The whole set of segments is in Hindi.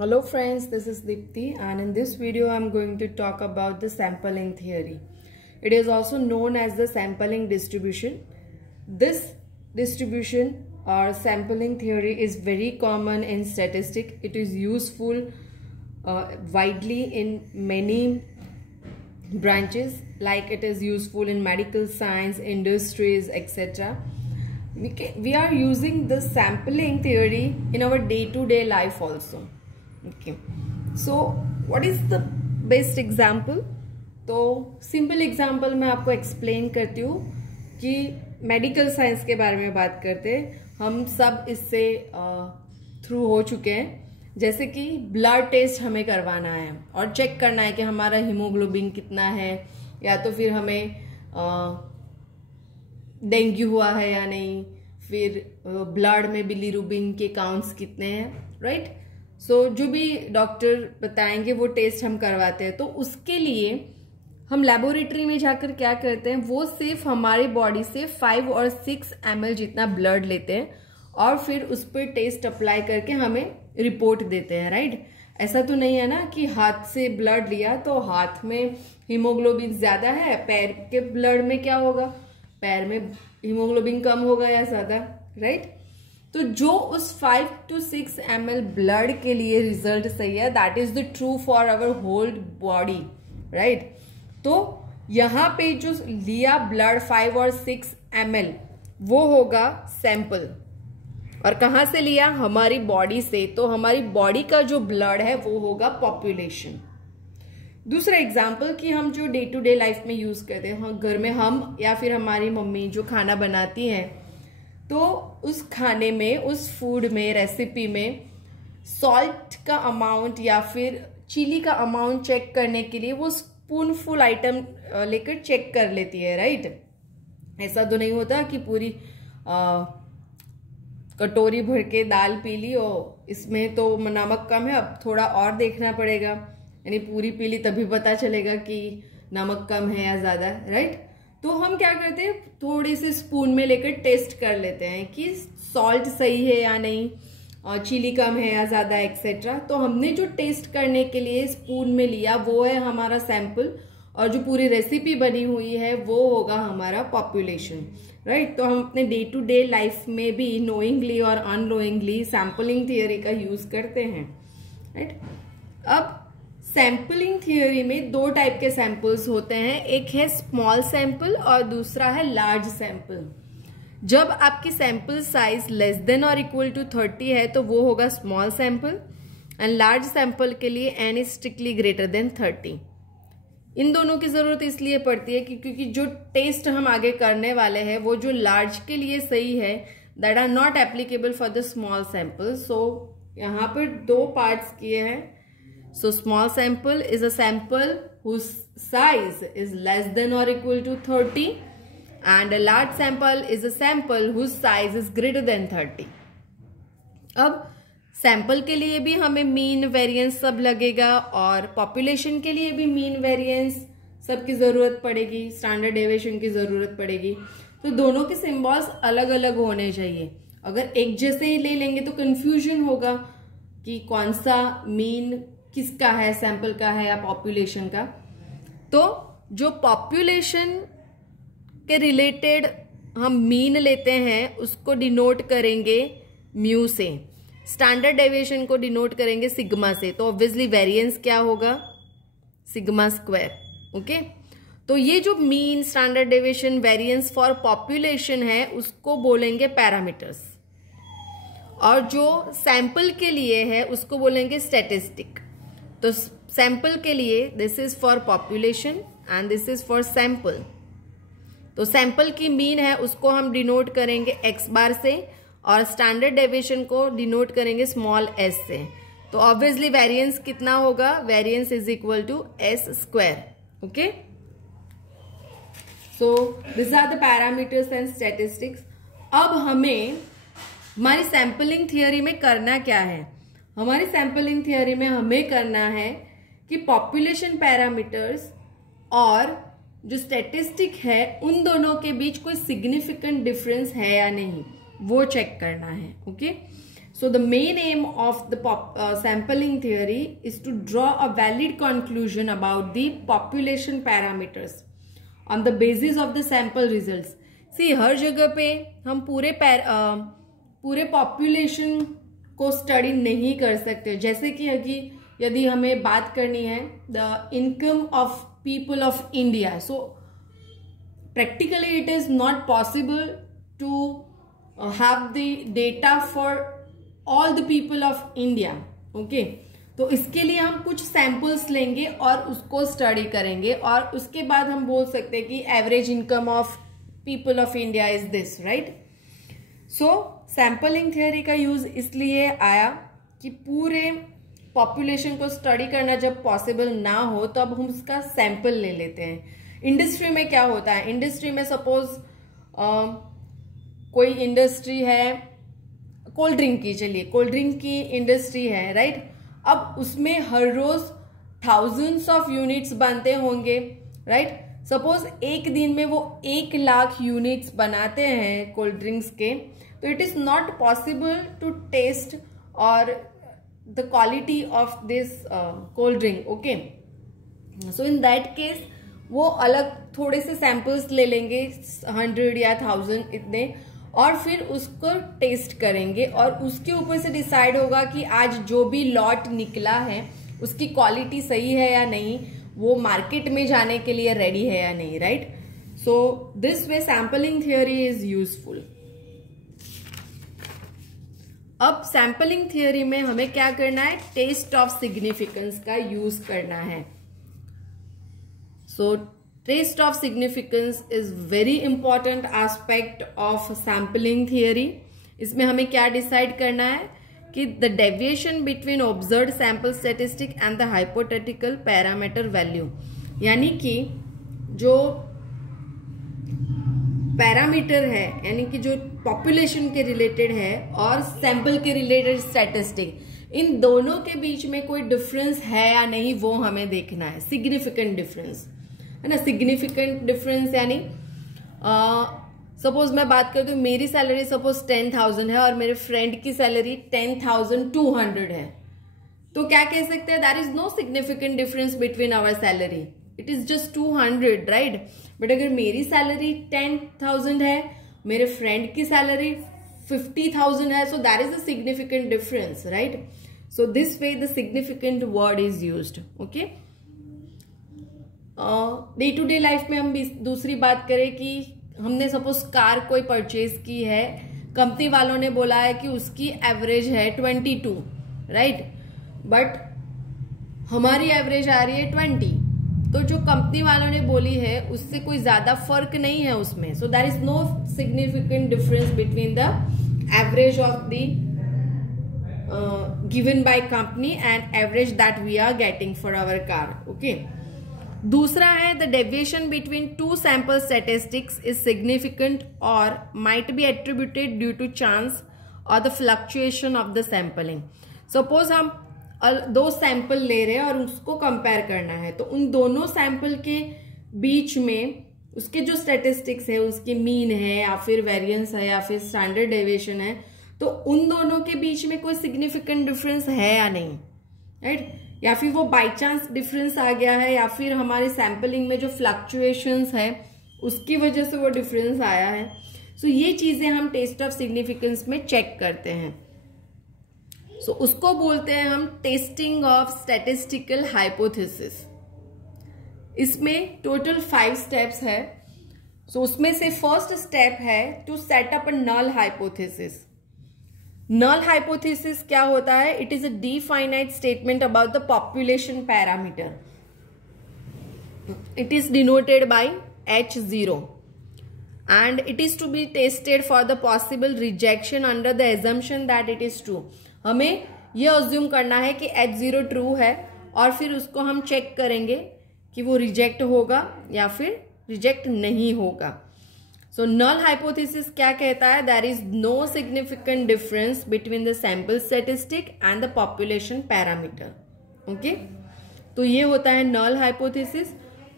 Hello friends, this is Deepti and in this video I am going to talk about the sampling theory. It is also known as the sampling distribution. This distribution or sampling theory is very common in statistics. It is useful widely in many branches, like it is useful in medical science, industries, etc. We are using the sampling theory in our day-to-day life also. Okay, so what is the best example? तो सिंपल एग्जाम्पल मैं आपको एक्सप्लेन करती हूँ कि मेडिकल साइंस के बारे में बात करते हैं। हम सब इससे थ्रू हो चुके हैं। जैसे कि ब्लड टेस्ट हमें करवाना है और चेक करना है कि हमारा हीमोग्लोबिन कितना है, या तो फिर हमें डेंगू हुआ है या नहीं, फिर ब्लड में बिलीरुबिन के काउंट्स कितने हैं, राइट। सो जो भी डॉक्टर बताएंगे वो टेस्ट हम करवाते हैं। तो उसके लिए हम लेबोरेटरी में जाकर क्या करते हैं, वो सिर्फ हमारी बॉडी से 5 और 6 ml जितना ब्लड लेते हैं और फिर उस पर टेस्ट अप्लाई करके हमें रिपोर्ट देते हैं, राइट। ऐसा तो नहीं है ना कि हाथ से ब्लड लिया तो हाथ में हीमोग्लोबिन ज्यादा है, पैर के ब्लड में क्या होगा, पैर में हीमोग्लोबिन कम होगा या ज्यादा, राइट। तो जो उस 5 to 6 ml ब्लड के लिए रिजल्ट सही है, that is the true for our whole body, right. तो यहाँ पे जो लिया ब्लड 5 और 6 ml वो होगा सैंपल। और कहाँ से लिया, हमारी बॉडी से, तो हमारी बॉडी का जो ब्लड है वो होगा पॉपुलेशन। दूसरा एग्जाम्पल कि हम जो डे टू डे लाइफ में यूज करते हैं, घर में हम या फिर हमारी मम्मी जो खाना बनाती हैं, तो उस खाने में, उस फूड में, रेसिपी में सॉल्ट का अमाउंट या फिर चिली का अमाउंट चेक करने के लिए वो स्पूनफुल आइटम लेकर चेक कर लेती है, राइट। ऐसा तो नहीं होता कि पूरी कटोरी भर के दाल पी ली और इसमें तो नमक कम है, अब थोड़ा और देखना पड़ेगा, यानी पूरी पी ली तभी पता चलेगा कि नमक कम है या ज्यादा, राइट। तो हम क्या करते हैं, थोड़ी सी स्पून में लेकर टेस्ट कर लेते हैं कि सॉल्ट सही है या नहीं, और चिली कम है या ज्यादा, एक्सेट्रा। तो हमने जो टेस्ट करने के लिए स्पून में लिया वो है हमारा सैंपल, और जो पूरी रेसिपी बनी हुई है वो होगा हमारा पॉपुलेशन, राइट। तो हम अपने डे टू डे लाइफ में भी नोइंगली और अननोइंगली सैंपलिंग थियोरी का यूज करते हैं, राइट। अब सैंपलिंग थियोरी में 2 टाइप के सैंपल्स होते हैं, एक है स्मॉल सैंपल और दूसरा है लार्ज सैंपल। जब आपकी सैंपल साइज लेस देन और इक्वल टू 30 है तो वो होगा small sample, and large sample के लिए n is strictly greater than 30। इन दोनों की जरूरत इसलिए पड़ती है क्योंकि जो टेस्ट हम आगे करने वाले हैं वो जो लार्ज के लिए सही है, that are not applicable for the small sample. So यहाँ पर 2 पार्ट्स किए हैं। So small sample is a sample whose size is less than or equal to 30, and a large sample is a sample whose size is greater than 30. अब सैंपल के लिए भी हमें मीन वेरिएंस सब लगेगा और पॉपुलेशन के लिए भी मीन वेरिएंस सब की जरूरत पड़ेगी, स्टैंडर्ड डेविएशन की जरूरत पड़ेगी। तो दोनों के सिंबल्स अलग अलग होने चाहिए। अगर एक जैसे ही ले लेंगे तो कंफ्यूजन होगा कि कौन सा मीन किसका है, सैंपल का है या पॉपुलेशन का। तो जो पॉपुलेशन के रिलेटेड हम मीन लेते हैं उसको डिनोट करेंगे म्यू से, स्टैंडर्ड डेविएशन को डिनोट करेंगे सिग्मा से। तो ऑब्वियसली वेरिएंस क्या होगा, सिग्मा स्क्वायर, ओके। तो ये जो mean, standard deviation, variance for population है उसको बोलेंगे पैरामीटर्स, और जो सैंपल के लिए है उसको बोलेंगे स्टैटिस्टिक। तो सैंपल के लिए this is for population and this is for sample. तो सैंपल की मीन है उसको हम डिनोट करेंगे x बार से, और स्टैंडर्ड डेविएशन को डिनोट करेंगे स्मॉल s से। तो ऑब्वियसली वेरिएंस कितना होगा, variance is equal to s square, okay. So this are the parameters and statistics. अब हमें हमारी सैंपलिंग थियोरी में करना क्या है, हमारी सैंपलिंग थियोरी में हमें करना है कि पॉपुलेशन पैरामीटर्स और जो स्टैटिस्टिक है उन दोनों के बीच कोई सिग्निफिकेंट डिफरेंस है या नहीं वो चेक करना है, okay. So the main aim of the sampling theory is to draw a valid conclusion about the population parameters on the basis of the sample results. See, हर जगह पे हम पूरे पॉपुलेशन को स्टडी नहीं कर सकते. जैसे कि यदि हमें बात करनी है the income of people of India, so practically it is not possible to have the data for all the people of India. Okay, तो इसके लिए हम कुछ सैंपल्स लेंगे और उसको स्टडी करेंगे और उसके बाद हम बोल सकते हैं कि average income of people of India is this, right. So sampling theory का यूज इसलिए आया कि पूरे पॉपुलेशन को स्टडी करना जब पॉसिबल ना हो तो अब हम उसका सैंपल ले लेते हैं. इंडस्ट्री में क्या होता है, इंडस्ट्री में सपोज कोई इंडस्ट्री है कोल्ड ड्रिंक की, चलिए कोल्ड ड्रिंक की इंडस्ट्री है, राइट. अब उसमें हर रोज थाउजेंड्स ऑफ यूनिट्स बनते होंगे, राइट. सपोज एक दिन में वो 1 लाख यूनिट्स बनाते हैं कोल्ड ड्रिंक्स के, तो it is not possible to test और the quality of this cold drink. Okay, so in that case वो अलग थोड़े से सैंपल्स ले लेंगे 100 या 1000 इतने, और फिर उसको टेस्ट करेंगे और उसके ऊपर से डिसाइड होगा कि आज जो भी लॉट निकला है उसकी क्वालिटी सही है या नहीं, वो मार्केट में जाने के लिए रेडी है या नहीं, right. So this way sampling theory is useful. अब सैंपलिंग थियोरी में हमें क्या करना है, टेस्ट ऑफ सिग्निफिकेंस का यूज करना है. So taste of significance is very important aspect of sampling theory. इसमें हमें क्या डिसाइड करना है कि the deviation between observed sample statistic and the hypothetical parameter value, यानी कि जो पैरामीटर है यानी कि जो पॉपुलेशन के रिलेटेड है और सैंपल के रिलेटेड स्टैटिस्टिक, इन दोनों के बीच में कोई डिफरेंस है या नहीं वो हमें देखना है. सिग्निफिकेंट डिफरेंस है ना. सिग्निफिकेंट डिफरेंस यानी सपोज मैं बात करती हूँ, मेरी सैलरी सपोज 10,000 है और मेरे फ्रेंड की सैलरी 10,200 है, तो क्या कह सकते हैं, there is no significant difference between our salary, it is just 200, right. But अगर मेरी सैलरी 10,000 है, मेरे फ्रेंड की सैलरी 50,000 है, so that is a significant difference, right. So this way the significant word is used. Okay, day to day life में हम दूसरी बात करें कि हमने सपोज कार कोई परचेज की है, कंपनी वालों ने बोला है कि उसकी एवरेज है 22, राइट, बट हमारी एवरेज आ रही है 20, तो जो कंपनी वालों ने बोली है उससे कोई ज्यादा फर्क नहीं है उसमें. So there is no significant difference between the average of the given by company and average that we are getting for our car. Okay, दूसरा है the deviation between two sample statistics is significant और might be attributed due to chance और the fluctuation of the sampling. Suppose हम 2 सैंपल ले रहे हैं और उसको कंपेयर करना है, तो उन दोनों सैंपल के बीच में उसके जो स्टैटिस्टिक्स है, उसकी मीन है या फिर वेरिएंस है या फिर स्टैंडर्ड डेविएशन है, तो उन दोनों के बीच में कोई सिग्निफिकेंट डिफरेंस है या नहीं, राइट. या फिर वो बाय चांस डिफरेंस आ गया है या फिर हमारे सैंपलिंग में जो फ्लक्चुएशंस है उसकी वजह से वो डिफरेंस आया है. सो ये चीजें हम टेस्ट ऑफ सिग्निफिकेंस में चेक करते हैं. सो उसको बोलते हैं हम टेस्टिंग ऑफ स्टैटिस्टिकल हाइपोथेसिस. इसमें टोटल 5 स्टेप्स है. सो उसमें से फर्स्ट स्टेप है to set up a null hypothesis. Null hypothesis क्या होता है, it is a definite statement about the population parameter. It is denoted by H0 and it is to be tested for the possible rejection under the assumption that it is true. हमें यह अज्यूम करना है कि H0 ट्रू है और फिर उसको हम चेक करेंगे कि वो रिजेक्ट होगा या फिर रिजेक्ट नहीं होगा. सो नल हाइपोथेसिस क्या कहता है, there is no significant difference between the sample statistic and the population parameter. Okay, तो ये होता है नल हाइपोथेसिस.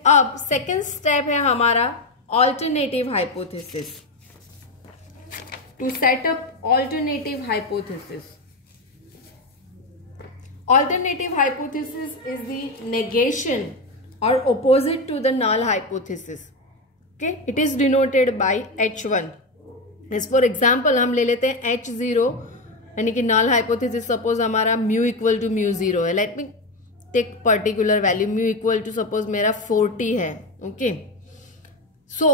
अब सेकेंड स्टेप है हमारा alternative hypothesis. To set up alternative hypothesis, Alternative hypothesis is the negation or opposite to the null hypothesis. Okay, it is denoted by H1. As for example हम ले लेते हैं H0, यानी कि null hypothesis सपोज हमारा म्यू इक्वल टू म्यू 0 है. Let me take particular value, mu equal to suppose मेरा 40 है. ओके, सो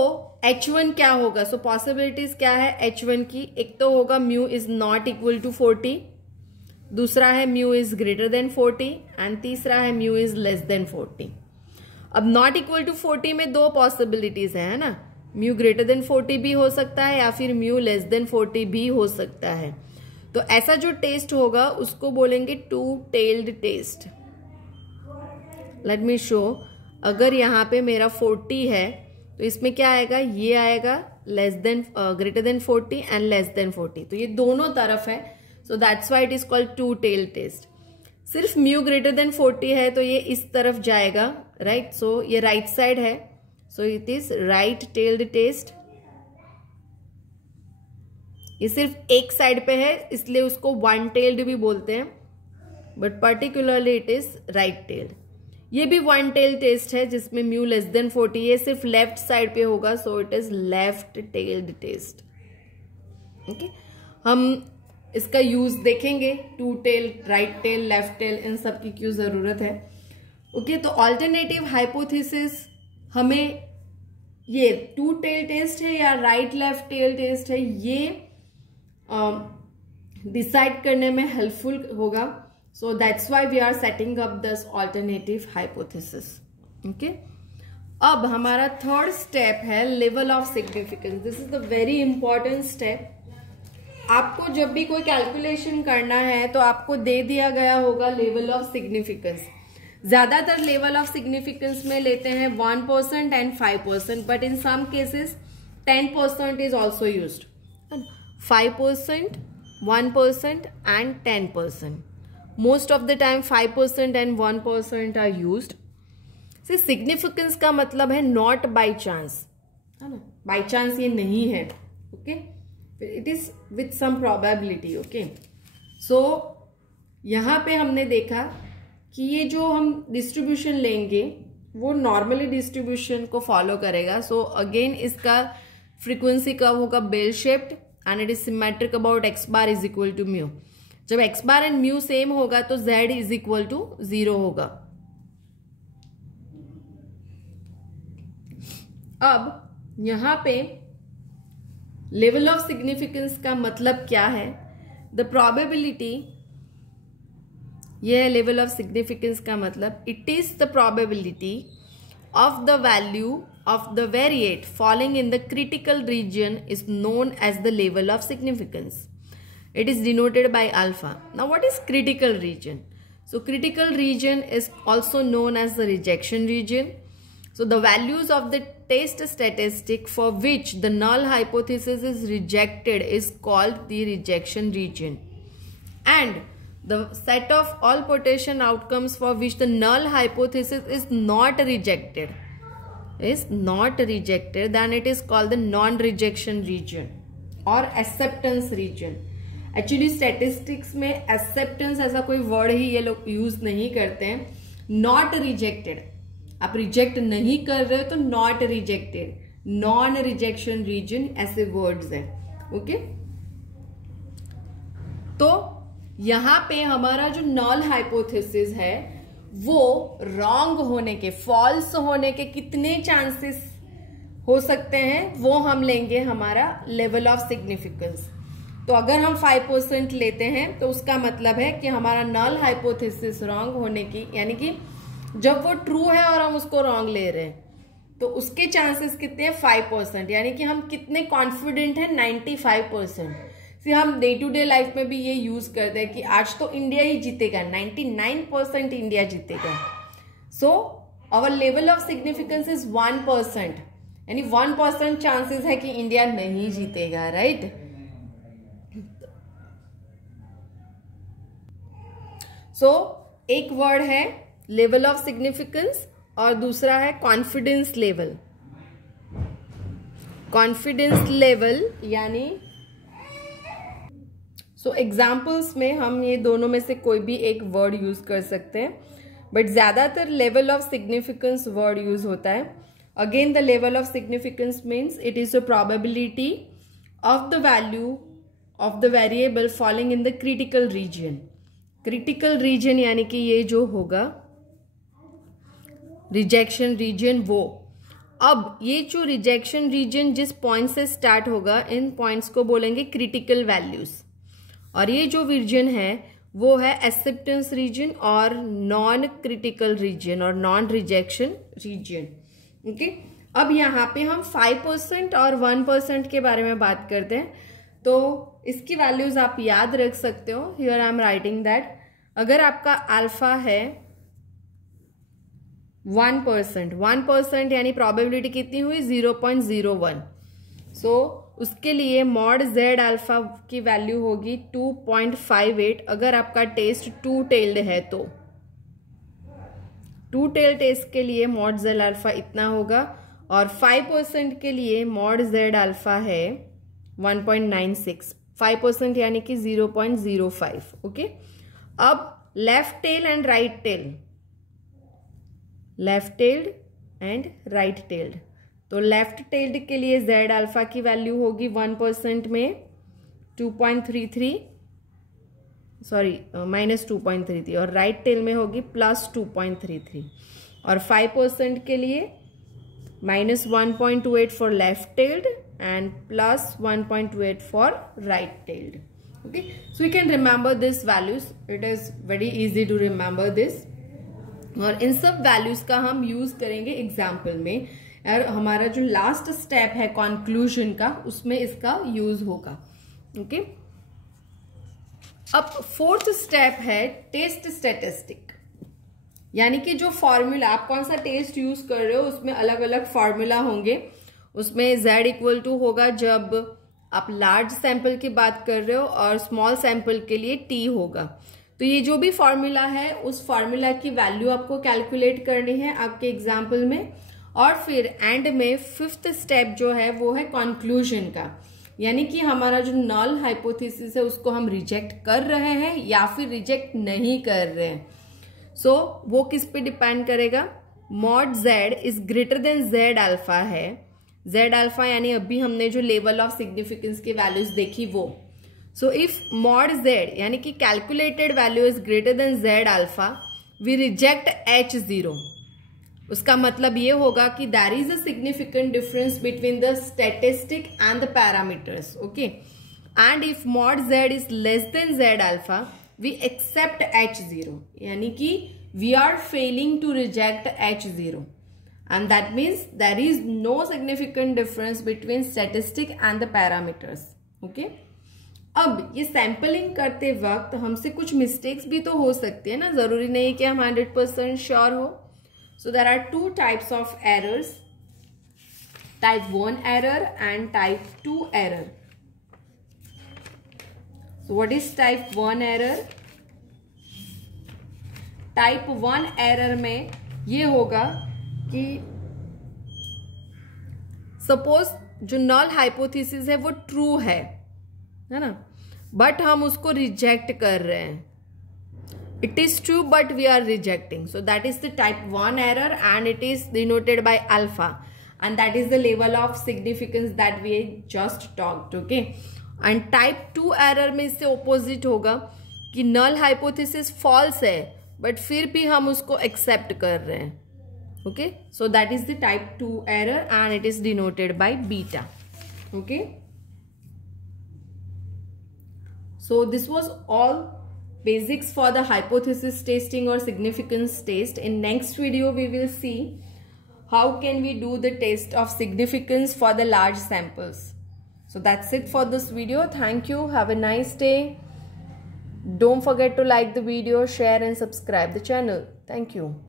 H1 क्या होगा? सो पॉसिबिलिटीज क्या है H1 की? एक तो होगा mu is not equal to 40, दूसरा है mu is greater than 40 and तीसरा है म्यू इज लेस देन 40. अब नॉट इक्वल टू 40 में दो पॉसिबिलिटीज है ना, म्यू ग्रेटर देन 40 भी हो सकता है या फिर म्यू लेस देन 40 भी हो सकता है. तो ऐसा जो टेस्ट होगा उसको बोलेंगे two tailed test. Let me show. अगर यहाँ पे मेरा 40 है तो इसमें क्या आएगा? ये आएगा less than greater than 40 and less than 40. तो ये दोनों तरफ है. So that's why it is called two tail test. सिर्फ म्यू ग्रेटर देन 40 है तो ये इस तरफ जाएगा, राइट. सो ये राइट साइड है, so it is right tailed test. ये सिर्फ एक साइड पे है इसलिए उसको वन टेल्ड भी बोलते हैं, but particularly it is right tailed. ये भी वन टेल टेस्ट है जिसमें म्यू लेस देन 40, ये सिर्फ लेफ्ट साइड पे होगा, so it is left tailed test. Okay, हम इसका यूज देखेंगे. Two tail, right tail, left tail, इन सब की क्यों जरूरत है. ओके, तो ऑल्टरनेटिव हाइपोथेसिस हमें ये टू टेल टेस्ट है या राइट लेफ्ट टेल टेस्ट है ये डिसाइड करने में हेल्पफुल होगा. So that's why we are setting up this alternative hypothesis. Okay. अब हमारा थर्ड स्टेप है level of significance. This is the very important step. आपको जब भी कोई कैलकुलेशन करना है तो आपको दे दिया गया होगा लेवल ऑफ सिग्निफिकेंस. ज्यादातर लेवल ऑफ सिग्निफिकेंस में लेते हैं 1% and 5%, but in some cases 10% is also used. 5%, 1% and 10%. Most of the time 5% and 1% are used. See, significance का मतलब है not by chance, है ना. By chance ये नहीं है. Okay, it is with some probability. Okay, so यहाँ पे हमने देखा कि ये जो हम डिस्ट्रीब्यूशन लेंगे वो नॉर्मली डिस्ट्रीब्यूशन को फॉलो करेगा. सो अगेन इसका फ्रीक्वेंसी कब होगा? Bell shaped and it is symmetric about x bar is equal to mu. जब x bar and mu same होगा तो z इज इक्वल टू 0 होगा. अब यहां पे लेवल ऑफ सिग्निफिकेंस का मतलब क्या है? द प्रोबेबिलिटी, यह है लेवल ऑफ सिग्निफिकेंस का मतलब. It is the probability of the value of the variate falling in the critical region is known as the level of significance. It is denoted by alpha. Now what is critical region? So critical region is also known as the rejection region. So the values of the test statistic for which the null hypothesis is rejected is called the rejection region. And the set of all potential outcomes for which the null hypothesis is not rejected, then it is called the non-rejection region or acceptance region. Actually statistics में एक्सेप्टेंस ऐसा कोई वर्ड ही ये लोग यूज नहीं करते हैं. नॉट रिजेक्टेड, आप रिजेक्ट नहीं कर रहे हो तो not rejected, non rejection region, ऐसे वर्ड्स हैं. ओके, तो यहां पे हमारा जो नल हाइपोथेसिस है वो रॉन्ग होने के, फॉल्स होने के कितने चांसेस हो सकते हैं वो हम लेंगे हमारा लेवल ऑफ सिग्निफिकेंस. तो अगर हम 5% लेते हैं तो उसका मतलब है कि हमारा नल हाइपोथेसिस रॉन्ग होने की, यानी कि जब वो ट्रू है और हम उसको रॉन्ग ले रहे हैं तो उसके चांसेस कितने हैं? 5%. यानी कि हम कितने कॉन्फिडेंट हैं? 95%. फिर हम डे टू डे लाइफ में भी ये यूज करते हैं कि आज तो इंडिया ही जीतेगा, 99% इंडिया जीतेगा. So our level of significance is 1%, यानी 1% चांसेस है कि इंडिया नहीं जीतेगा, राइट. सो एक वर्ड है लेवल ऑफ सिग्निफिकेंस और दूसरा है कॉन्फिडेंस लेवल. कॉन्फिडेंस लेवल यानी सो एग्जाम्पल्स में हम ये दोनों में से कोई भी एक वर्ड यूज कर सकते हैं, बट ज्यादातर level of significance word use होता है. Again the level of significance means it is a probability of the value of the variable falling in the critical reason. Critical reason यानी कि ये जो होगा रिजेक्शन रीजन, वो अब ये जो रिजेक्शन रीजन जिस पॉइंट से स्टार्ट होगा, इन पॉइंट्स को बोलेंगे क्रिटिकल वैल्यूज. और ये जो रीजन है वो है एक्सेप्टेंस रीजन और नॉन क्रिटिकल रीजन और नॉन रिजेक्शन रीजन. ओके, अब यहाँ पे हम 5% और 1% के बारे में बात करते हैं. तो इसकी वैल्यूज आप याद रख सकते हो. Here I am writing that अगर आपका अल्फा है 1% यानी प्रोबेबिलिटी कितनी हुई 0.01. सो उसके लिए मॉड जेड अल्फा की वैल्यू होगी 2.58. अगर आपका टेस्ट टू टेल्ड है तो टू टेल टेस्ट के लिए मॉड जेड अल्फा इतना होगा, और 5% के लिए मॉड जेड अल्फा है 1.96. 5% यानी कि 0.05. ओके, अब left tail and right tail, left tailed and right tailed. तो लेफ्ट टेल्ड के लिए जेड अल्फा की वैल्यू होगी 1% में -2.33 और राइट टेल में होगी +2.33. और 5% के लिए -1.28 for left tailed and +1.28 for right tailed. Okay, so we can remember this values. It is very easy to remember this. और इन सब वैल्यूज का हम यूज करेंगे एग्जाम्पल में, और हमारा जो लास्ट स्टेप है कंक्लूजन का, उसमें इसका यूज होगा. ओके, अब फोर्थ स्टेप है टेस्ट स्टैटिस्टिक. यानी कि जो फॉर्मूला आप कौन सा टेस्ट यूज कर रहे हो उसमें अलग अलग फॉर्मूला होंगे. उसमें z इक्वल टू होगा जब आप लार्ज सैंपल की बात कर रहे हो, और स्मॉल सैंपल के लिए t होगा. तो ये जो भी फॉर्मूला है उस फॉर्मूला की वैल्यू आपको कैलकुलेट करनी है आपके एग्जाम्पल में. और फिर एंड में फिफ्थ स्टेप जो है वो है कंक्लूजन का. यानी कि हमारा जो नल हाइपोथेसिस है उसको हम रिजेक्ट कर रहे हैं या फिर रिजेक्ट नहीं कर रहे हैं. सो वो किस पे डिपेंड करेगा. Mod z is greater than z alpha है. z अल्फा यानी अभी हमने जो लेवल ऑफ सिग्निफिकेंस की वैल्यूज देखी वो. सो इफ मॉड z यानी कि calculated value is greater than z alpha, we reject h0. उसका मतलब ये होगा कि there is a significant difference between the statistic and the parameters. Okay, and if mod z is less than z alpha, we accept h0. यानी कि we are failing to reject h0. And that means there is no significant difference between statistic and the parameters. Okay? अब ये सैम्पलिंग करते वक्त हमसे कुछ मिस्टेक्स भी तो हो सकती है ना, जरूरी नहीं कि हम 100% श्योर हो. So there are two types of errors, type 1 error and type 2 error. So what is type 1 error? Type 1 error में ये होगा कि सपोज जो नल हाइपोथेसिस है वो ट्रू है ना, बट हम उसको रिजेक्ट कर रहे हैं. It is true but we are rejecting. So that is the type 1 error and it is denoted by alpha, and that is the level of significance that we just talked. Okay, and type 2 error में इससे ऑपोजिट होगा कि नल हाइपोथेसिस फॉल्स है बट फिर भी हम उसको एक्सेप्ट कर रहे हैं. Okay, so that is the type 2 error and it is denoted by beta. Okay, so this was all basics for the hypothesis testing or significance test. In next video we will see how can we do the test of significance for the large samples. So that's it for this video. Thank you. Have a nice day. Don't forget to like the video, share and subscribe the channel. Thank you.